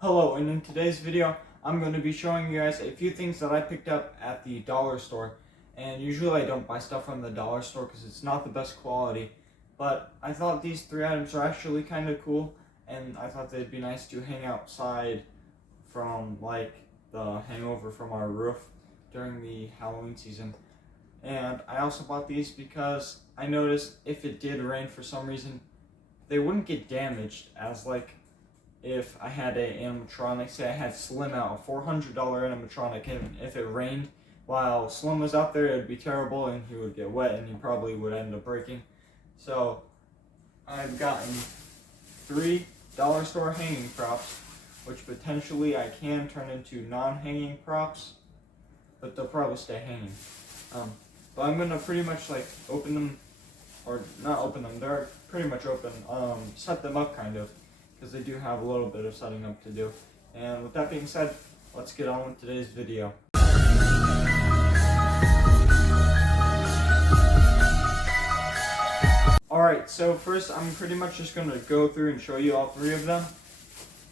Hello, and in today's video, I'm going to be showing you guys a few things that I picked up at the dollar store. And usually I don't buy stuff from the dollar store because it's not the best quality. But I thought these three items are actually kind of cool, and I thought they'd be nice to hang outside from like the hangover from our roof during the Halloween season. And I also bought these because I noticed if it did rain for some reason, they wouldn't get damaged as like if I had a animatronic, say I had Slim out, a $400 animatronic, and if it rained while Slim was out there, it would be terrible and he would get wet and he probably would end up breaking. So I've gotten 3 dollar store hanging props, which potentially I can turn into non-hanging props, but they'll probably stay hanging. But I'm gonna pretty much like open them, or not open them, they're pretty much open, set them up kind of, because they do have a little bit of setting up to do. And with that being said, let's get on with today's video. Alright, so first I'm pretty much just going to go through and show you all 3 of them.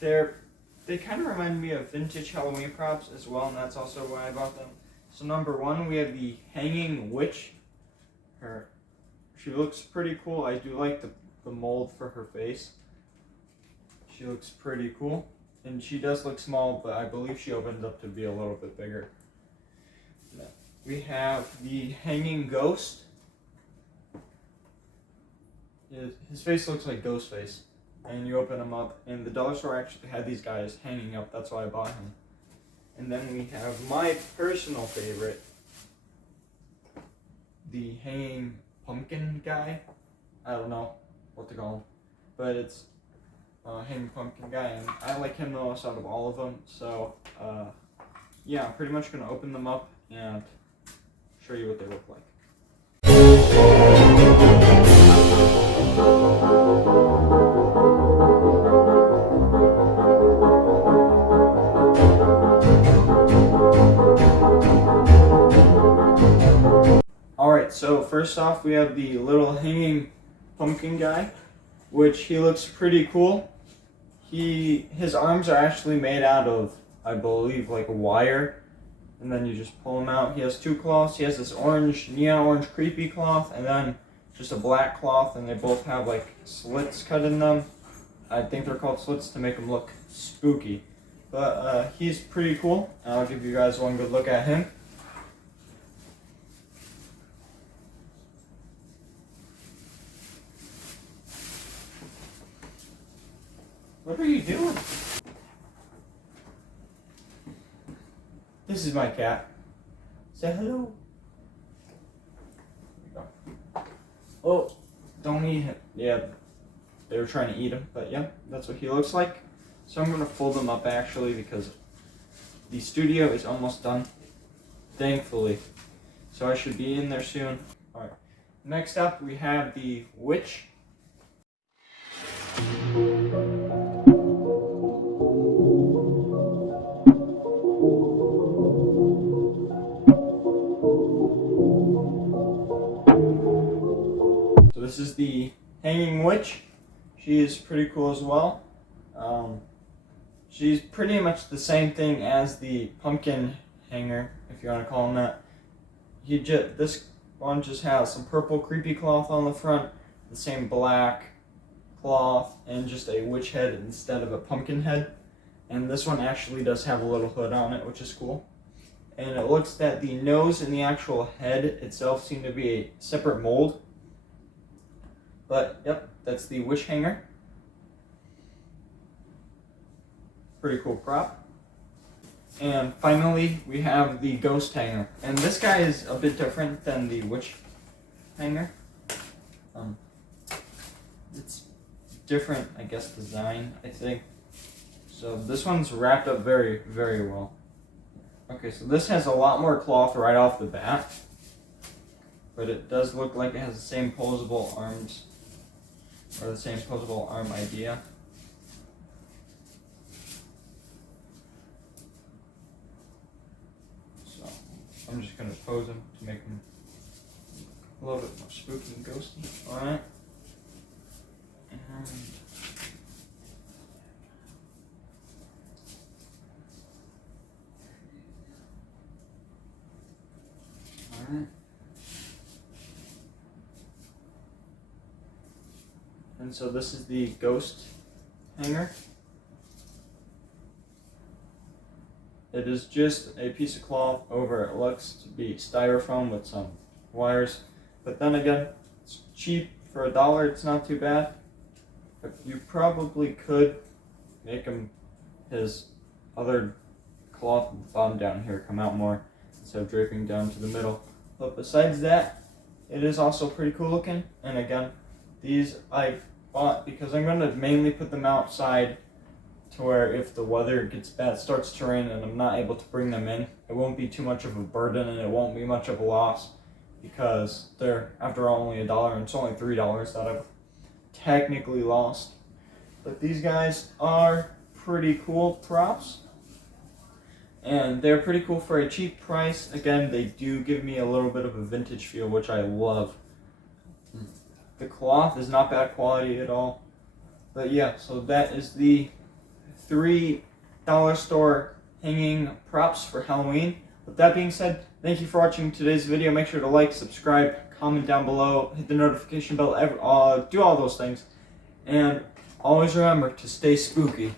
They kind of remind me of vintage Halloween props as well, and that's also why I bought them. So number 1, we have the hanging witch. She looks pretty cool. I do like the mold for her face. She looks pretty cool, and she does look small, but I believe she opens up to be a little bit bigger. We have the hanging ghost. His face looks like Ghostface, and you open him up, and the dollar store actually had these guys hanging up, that's why I bought him. And then we have my personal favorite, the hanging pumpkin guy. I don't know what to call him, but it's hanging pumpkin guy, and I like him the most out of all of them. So yeah, I'm pretty much gonna open them up and show you what they look like. Alright, so first off we have the little hanging pumpkin guy, which he looks pretty cool. His arms are actually made out of, I believe, like a wire, and then you just pull him out. He has 2 cloths. He has this orange, neon orange creepy cloth, and then just a black cloth, and they both have like slits cut in them. I think they're called slits to make them look spooky. But he's pretty cool, and I'll give you guys one good look at him. What are you doing? This is my cat. Say hello. There you go. Oh, don't eat him. Yeah, they were trying to eat him, but yeah, that's what he looks like. So I'm going to fold them up actually because the studio is almost done, thankfully. So I should be in there soon. Alright, next up we have the witch. So this is the hanging witch. She is pretty cool as well. She's pretty much the same thing as the pumpkin hanger, if you want to call him that. This one just has some purple creepy cloth on the front, the same black cloth, and just a witch head instead of a pumpkin head. And this one actually does have a little hood on it, which is cool. And it looks that the nose and the actual head itself seem to be a separate mold. But yep, that's the witch hanger. Pretty cool prop. And finally, we have the ghost hanger. And this guy is a bit different than the witch hanger. It's different, I guess, design, I think. So this one's wrapped up very, very well. Okay, so this has a lot more cloth right off the bat. But it does look like it has the same posable arms, or the same posable arm idea. So I'm just going to pose him to make him a little bit more spooky and ghosty. Alright. And Alright. And so this is the ghost hanger. It is just a piece of cloth over it looks to be styrofoam with some wires. But then again, it's cheap. For $1, it's not too bad. But you probably could make him, his other cloth bottom down here, come out more instead of draping down to the middle. But besides that, it is also pretty cool looking. And again, these I bought because I'm going to mainly put them outside to where if the weather gets bad, starts to rain, and I'm not able to bring them in, it won't be too much of a burden and it won't be much of a loss because they're, after all, only $1 and it's only $3 that I've technically lost. But these guys are pretty cool props. And they're pretty cool for a cheap price. Again, they do give me a little bit of a vintage feel, which I love. The cloth is not bad quality at all. But yeah, so that is the $3 store hanging props for Halloween. With that being said, thank you for watching today's video. Make sure to like, subscribe, comment down below, hit the notification bell, do all those things. And always remember to stay spooky.